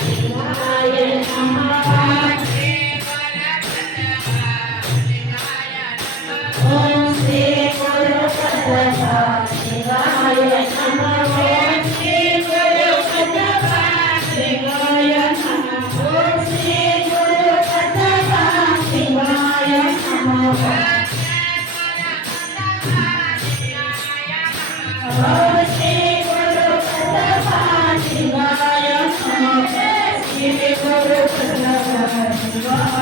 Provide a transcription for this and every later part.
Yeah.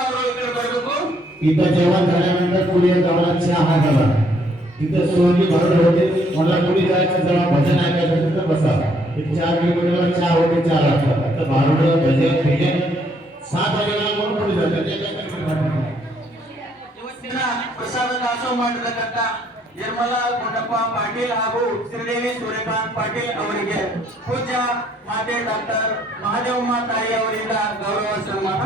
ಅವರು इकडे ಬರಬೇಕು इथं जेवण झाल्यानंतर पुढे गावाला चहा झाला तिथं सोयी भरड होते मला पुढे जायचं जरा भजन ऐकायचं तिथं बसा एक चार किलोमीटरला चहा होते चार वाजता तर भारुड भजन भेजन सात वाजेला कोण पुढे जातं ते काय करणार? ಇವತ್ತಿನ ಪ್ರಸಾದ ದಾಸೋಹ ಮಾಡಿರತಕ್ಕಂತ ನಿರ್ಮಲಾ ಗುಂಡಪ್ಪ ಪಾಟೀಲ್ ಹಾಗೂ ಶ್ರೀದೇವಿ ಸೂರ್ಯಕಾಂತ್ ಪಾಟೀಲ್ ಅವರಿಗೆ ಪೂಜ್ಯ ಮಾತೆ ಡಾಕ್ಟರ್ ಮಹಾದೇವಮ್ಮ ತಾಯಿ ಅವರಿಂದ ಗೌರವ ಸನ್ಮಾನ.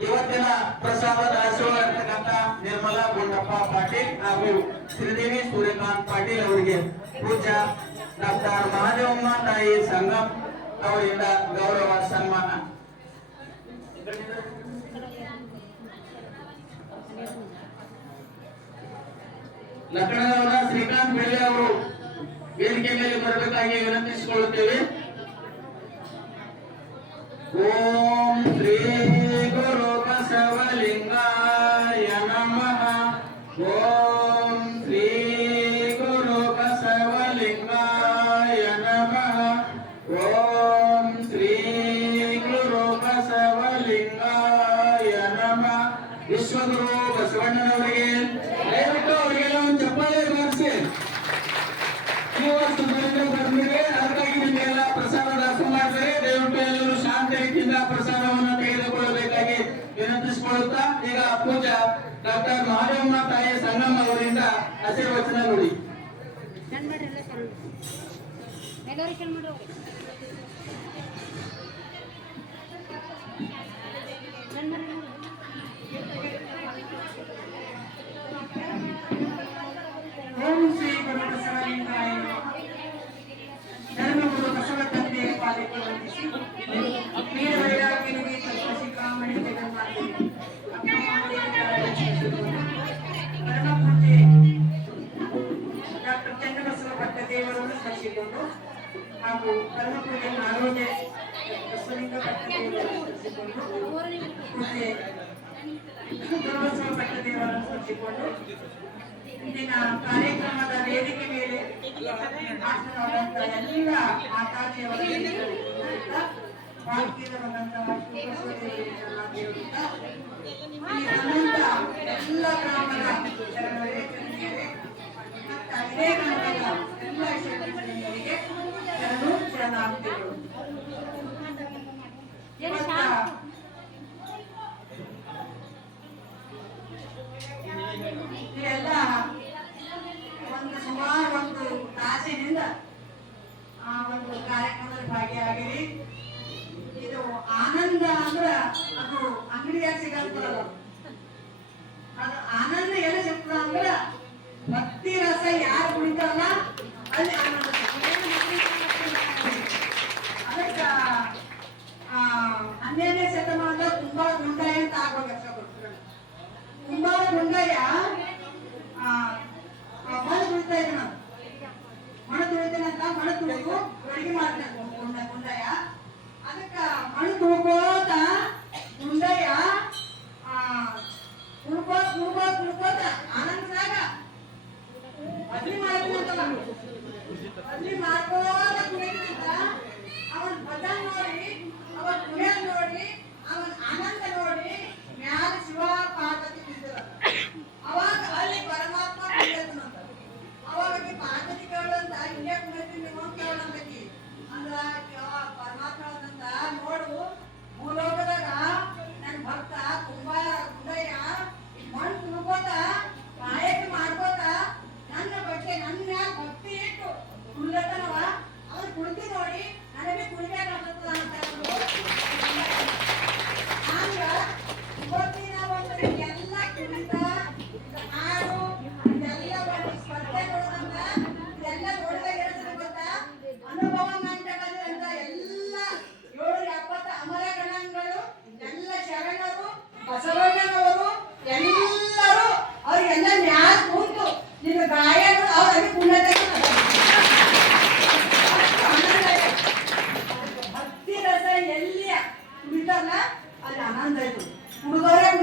ಇವತ್ತಿನ ಪ್ರಸಾದ ದಾಸೋಹ ಇರ್ತಕ್ಕಂಥ ನಿರ್ಮಲಾ ಗುಂಡಪ್ಪ ಪಾಟೀಲ್ ಹಾಗೂ ಶ್ರೀದೇವಿ ಸೂರ್ಯಕಾಂತ್ ಪಾಟೀಲ್ ಅವರಿಗೆ ಪೂಜ್ಯ ಡಾಕ್ಟರ್ ಮಹಾದೇವಮ್ಮ ತಾಯಿ ಸಂಗಮ್ ಅವರಿಂದ ಗೌರವ ಸನ್ಮಾನ. ಲಕ್ಕಣದವರ ಶ್ರೀಕಾಂತ್ ಬೆಳ್ಳಿ ಅವರು ವೇದಿಕೆ ಮೇಲೆ ಬರಬೇಕಾಗಿ ವಿನಂತಿಸಿಕೊಳ್ಳುತ್ತೇವೆ. ಓಂ ಶ್ರೀ ಗುರು ಬಂದಿದೆ ಅದಕ್ಕಾಗಿ ನಿಮಗೆಲ್ಲ ಪ್ರಸಾದ ಮಾಡ್ತಾರೆ ಎಲ್ಲರೂ ಪ್ರಸಾದವನ್ನು ತೆಗೆದುಕೊಳ್ಳಬೇಕಾಗಿ ವಿನಂತಿಸಿಕೊಳ್ಳುತ್ತಾ, ಈಗ ಪೂಜಾ ಡಾಕ್ಟರ್ ಮಹಾದೇವಮ್ಮ ತಾಯಿ ಸಂಗಮ್ಮ ಅವರಿಂದ ಆಶೀರ್ವಚನ ನುಡಿ. ಎಲ್ಲರೂ ಸ್ಪರ್ಶಿಕೊಂಡು ಹಾಗೂ ಪರಮಪೂಜೆಯನ್ನು ಆರೋಗ್ಯ ಬಸವಲಿಂಗ ಪಟ್ಟದೇವರನ್ನು ಸ್ಮರಿಸಿಕೊಂಡು ಮತ್ತೆ ಪಟ್ಟದೇವರನ್ನು ಸ್ಮರಿಸಿಕೊಂಡು ಇಂದಿನ ಕಾರ್ಯಕ್ರಮದ ವೇದಿಕೆ ಮೇಲೆ ಮಾತನಾಡುವಂತ ಎಲ್ಲ ಮಾತಾಜಿಯವರಿಗೆ ಭಾರತೀಯರ ಬಂದಂತಹ ಎಲ್ಲ ಗ್ರಾಮದ ಜನರಿಗೆ ಮತ್ತು ಎಲ್ಲ ಜನರಿಗೆ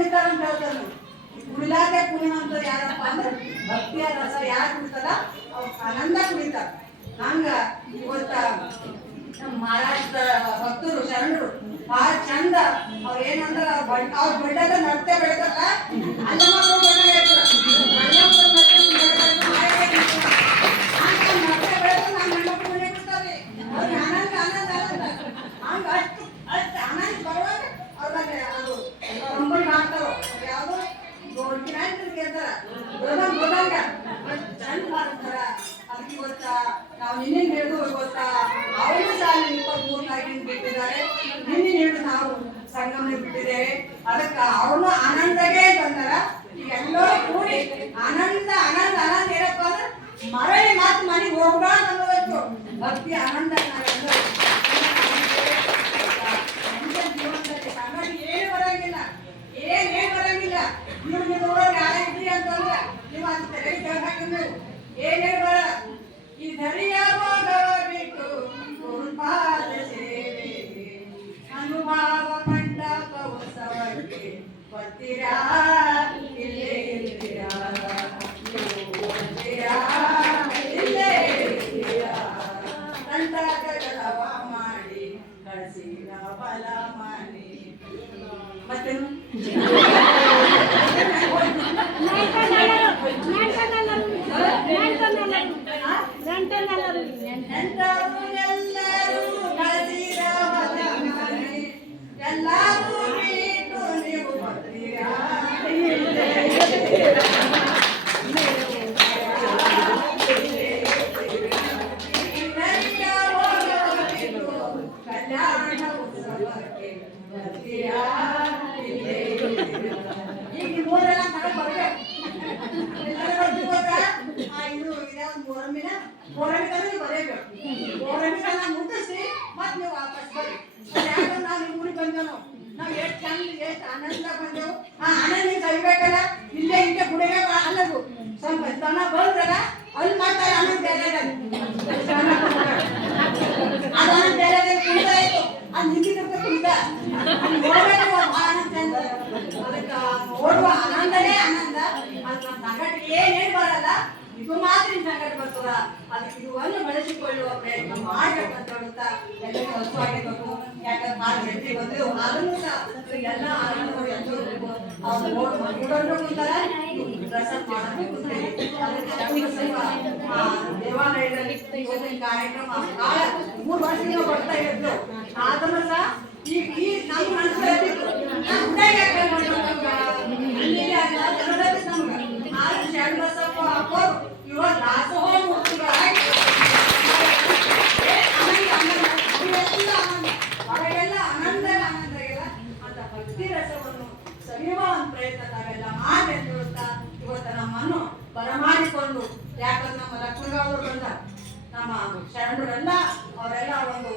ಕುಡಿತಾರಂತ ಹೇಳ್ತಾರೆ ಕುಡಿಲಾರ್ದೆ ಕುಣಿವಂತ ಯಾರಪ್ಪ ಅಂದ್ರೆ ಭಕ್ತಿಯ ರಸ ಯಾರು ಕುಡಿತಾರ ಅವ್ರ ಆನಂದ ಕುಡಿತಾರ ಹಂಗ ಇವತ್ತ ನಮ್ಮ ಮಹಾರಾಷ್ಟ್ರ ಭಕ್ತರು, ಶರಣರು ಭಾಳ ಚಂದ ಅವ್ರ ಏನಂದ್ರ ಅವ್ರ ಬಡ್ ಅವ್ರ ಬಡ್ಡದ ನೃತ್ಯ ಬೆಳಿತಾರ ಅಲ್ಲಮ್ಮ ಅವ್ರಿಗೆ ಗೊತ್ತಾ ನಾವು ನಿನ್ನೆ ಆನಂದ ಬಂದೆವು ಆ ಆನಂದ ಕಲಿಬೇಕಲ್ಲ ಇಲ್ಲೇ ಹಿಂದೆ ಗುಡಿಗೆ ಅಲ್ಲದು. ಸ್ವಲ್ಪ ದನ ಬಂದ್ರಲ್ಲ ಅಲ್ಲಿ ಮಾಡ್ತಾರೆ ಆನಂದ ಆನಂದ ಆನಂದ ಅದಕ್ಕೆ ನೋಡುವ ಆನಂದನೇ ಆನಂದ ಅದು ನಮ್ಮ ಬರಲ್ಲ. ಇದು ಮಾತ್ರ ಸಂಗಟ ಬರ್ತದ. ಅದಕ್ಕೆ ಇದುವನ್ನು ಬೆಳೆಸಿಕೊಳ್ಳುವ ಪ್ರಯತ್ನ ಮಾಡಬೇಕಂತ ಹೇಳುತ್ತಾ. ಎಲ್ಲರಿಗೂ ಎಲ್ಲ ದೇವಾಲಯದಲ್ಲಿ ಕಾರ್ಯಕ್ರಮ ಈ ನಮ್ಮ ಅಪ್ಪರು ಇವಾಗ ದಾಸೋಹ ಮೂರ್ತಿಗಳಾಗಿ ಏ, ಆನಂದ, ಆನಂದ, ಇವೆಲ್ಲ ಆನಂದ. ಹೊರಗೆಲ್ಲ ಆನಂದ ಆನಂದ ಇಲ್ಲ ಅಂತ ಭಕ್ತಿ ರಸವನ್ನು ಸವಿಯುವ ಒಂದು ಪ್ರಯತ್ನ ಹೇಳುತ್ತಾ ಇವತ್ತು ನಮ್ಮನ್ನು ಬರಮಾಡಿಕೊಂಡು, ಯಾಕಂದ್ರೆ ನಮ್ಮ ಲಕ್ಷ್ಮಣಗೌಡರು ಬಂದ ನಮ್ಮ ಶರಣರೆಲ್ಲ, ಅವರೆಲ್ಲ ಒಂದು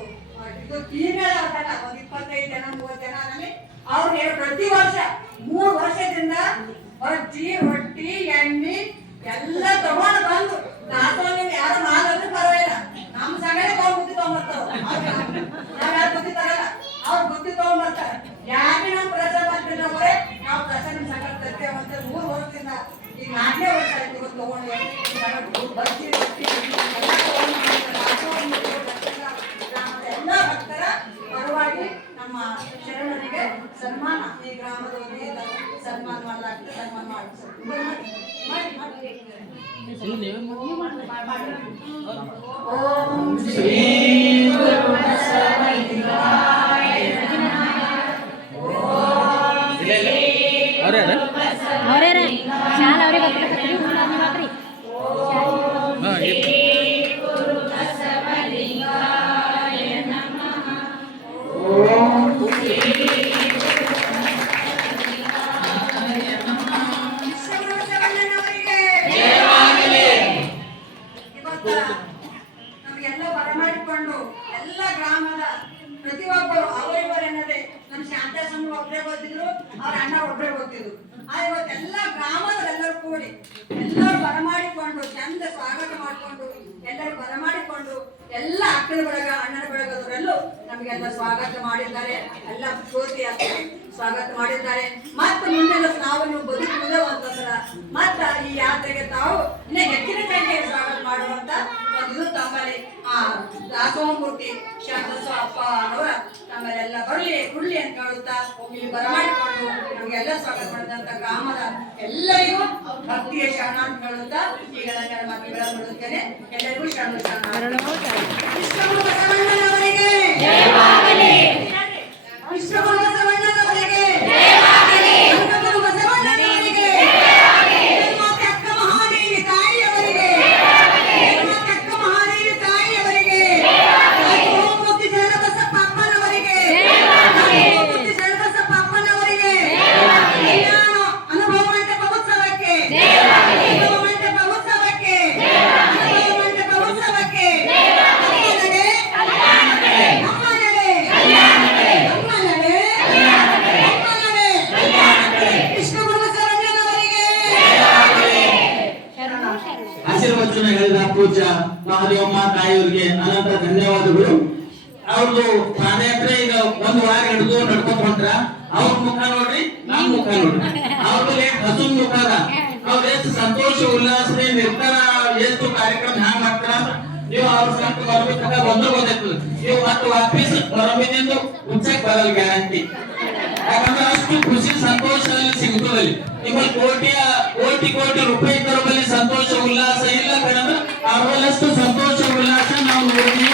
ಇದು ಫೀಮೇಲ್ ಅವ್ರಲ್ಲ ಒಂದು ಇಪ್ಪತ್ತೈದು ಜನ, ಮೂವತ್ತು ಜನ ಅಲ್ಲಿ ಅವ್ರಿಗೆ ಪ್ರತಿ ವರ್ಷ, ಮೂರು ವರ್ಷದಿಂದ ಅಜ್ಜಿ ರೊಟ್ಟಿ ಎಣ್ಣೆ ಎಲ್ಲ ತಗೊಂಡು ಬಂದು ದಾಸೋಹ ಯಾರು ಮಾಲಂದ್ರೆ ಪರವಾಗಿಲ್ಲ ನಮ್ಮ ಸಂಗಡೆ ಅವ್ರು ಬುದ್ಧಿ ತಗೊಂಡ್ಬರ್ತಾವ ನಾವ್ ಯಾರು ಬುದ್ಧಿ ತರಲ್ಲ ಅವ್ರು ಬುದ್ಧಿ ತಗೊಂಡ್ಬರ್ತಾರೆ ಯಾಕೆ ನಾವು ಪ್ರಸಾದ ಮಾಡ್ತೀವಿ ಅವರೇ ನಾವು ಪ್ರಸಾದ ನಿಮ್ ಸಂಗಡ ತರ್ತೇವೆ ಅಂತ ಮೂರು ವರ್ಷದಿಂದ ಆಯ್ತು ಇವತ್ತು ತಗೊಂಡು ಎಲ್ಲ ಭಕ್ತರ ಪರವಾಗಿ ನಮ್ಮ ಶರಣರಿಗೆ ಸನ್ಮಾನ. ಈ ಗ್ರಾಮದ ಸನ್ಮಾನ ಮಾಡಲಾಗ್ತದೆ ಸನ್ಮಾನ ಮಾಡಿ ಮಾಡಿ ಮಾಡಿ. ಓಂ ಶ್ರೀ ಮತ್ತ ಈ ಯಾತ್ರೆಗೆ ತಾವು ಇನ್ನ ಹೆಚ್ಚಿನ ಸಂಖ್ಯೆಯಲ್ಲಿ ಸ್ವಾಗತ ಮಾಡುವಂತ ಒಂದು ತಮ್ಮಲ್ಲಿ ಆ ದಾಸೋಮೂರ್ತಿ ಶಾಸ್ತ್ರ ಅಪ್ಪ ಅವರ ತಮ್ಮಲ್ಲೆಲ್ಲ ಬರಲಿ ಕುಳ್ಳಿ ಅಂತ ಹೇಳುತ್ತಾ ಇಲ್ಲಿ ಬರಮಾಡಿಕೊಂಡು ನಮಗೆಲ್ಲ ಸ್ವಾಗತ ಮಾಡಿದಂತ ಗ್ರಾಮದ ಎಲ್ಲರಿಗೂ ಭಕ್ತಿಯ ಶರಣ ಅಂತ ಹೇಳುತ್ತಾ ಈಗ ನನ್ನ ಮಕ್ಕಳ ಬಿಡುತ್ತೇನೆ. ಎಲ್ಲರಿಗೂ ಶರಣ ಶರಣ ವಿಶ್ವಗುರು ಬಸವಣ್ಣನವರಿಗೆ. ವಿಶ್ವಗುರು ಅವ್ರದ್ದು ಪಾದಯಾತ್ರೆ ಈಗ ಒಂದು ವಾರ ಹಿಡಿದು ನಡ್ಕೊಂಡ್ ಹೊಂಟ್ರ ಅವ್ರ ಮುಖ ನೋಡ್ರಿ ನಮ್ ಮುಖ ನೋಡ್ರಿ. ಅವ್ರದ್ದು ಹಸು ಮುಖ ಅವ್ರ ಎಷ್ಟು ಸಂತೋಷ, ಉಲ್ಲಾಸ ನಿರ್ತಾರ ಎಷ್ಟು ಕಾರ್ಯಕ್ರಮ ಹ್ಯಾಂಗ್ ಮಾಡ್ತಾರ ನೀವು ಅವ್ರ ಸಂತ ಬರ್ಬೇಕಂತ ಬಂದು ಗೊತ್ತಾಯ್ತದ ನೀವು ಮತ್ತೆ ವಾಪಸ್ ಬರೋಮಿನಿಂದ ಉಚ್ಚಕ್ ಬರಲ್ಲ ಗ್ಯಾರಂಟಿ. ಯಾಕಂದ್ರೆ ಅಷ್ಟು ಖುಷಿ ಸಂತೋಷದಲ್ಲಿ ಸಿಗುತ್ತದೆ ನಿಮ್ಮಲ್ಲಿ ಕೋಟಿಯ ಕೋಟಿ ಕೋಟಿ ರೂಪಾಯಿ ತರಬಲ್ಲಿ ಸಂತೋಷ, ಉಲ್ಲಾಸ ಇಲ್ಲ ಕಣಂದ್ರೆ ಅವರಲ್ಲಷ್ಟು ಸಂತೋಷ, ಉಲ್ಲಾಸ ನಾವು ನೋಡಿ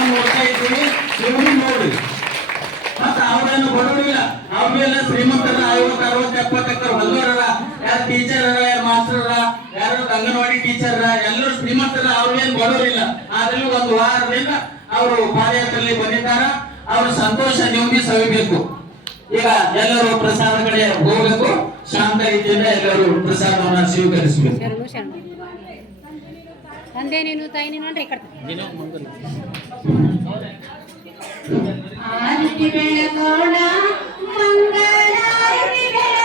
ನಾವು ನೋಡ್ತಾ ಇದ್ದೀವಿ ನೀವು ನೋಡಿ. ಮತ್ತೆ ಅವರನ್ನು ಬಡವರಿಲ್ಲ. ಅವ್ರೆಲ್ಲ ಶ್ರೀಮಂತರ ಐವತ್ತು, ಅರವತ್ತು ಎಪ್ಪತ್ತಕ್ಕರ ಹೊಲ್ದವರ ಯಾರು ಟೀಚರ್ ಯಾರು ಮಾಸ್ಟರ್ ಯಾರು ಅಂಗನವಾಡಿ ಟೀಚರ್ ಎಲ್ಲರೂ ಶ್ರೀಮಂತರ ಅವ್ರೇನು ಬಡವರಿಲ್ಲ. ಆದ್ರೂ ಒಂದು ವಾರದಿಂದ ಅವರು ಪಾದಯಾತ್ರೆಯಲ್ಲಿ ಬಂದಿದ್ದಾರ. ಅವ್ರ ಸಂತೋಷ ನಿಮಗೆ ಸವಿಬೇಕು. ಈಗ ಎಲ್ಲರೂ ಪ್ರಸಾದ ಕಡೆ ಹೋಗ್ಬೇಕು. ಶಾಂತ ರೀತಿಯಿಂದ ಎಲ್ಲರೂ ಪ್ರಸಾದವನ್ನ ಸ್ವೀಕರಿಸಬೇಕು. ತಂದೆ ನೀನು ತಾಯಿ ನೀನು ಅಂದ್ರೆ ಈ ಕಡೆ ಆರತಿ ಬೆಳಗೋಣ ಮಂಗಳಾರತಿ ಬೆಳಗೋಣ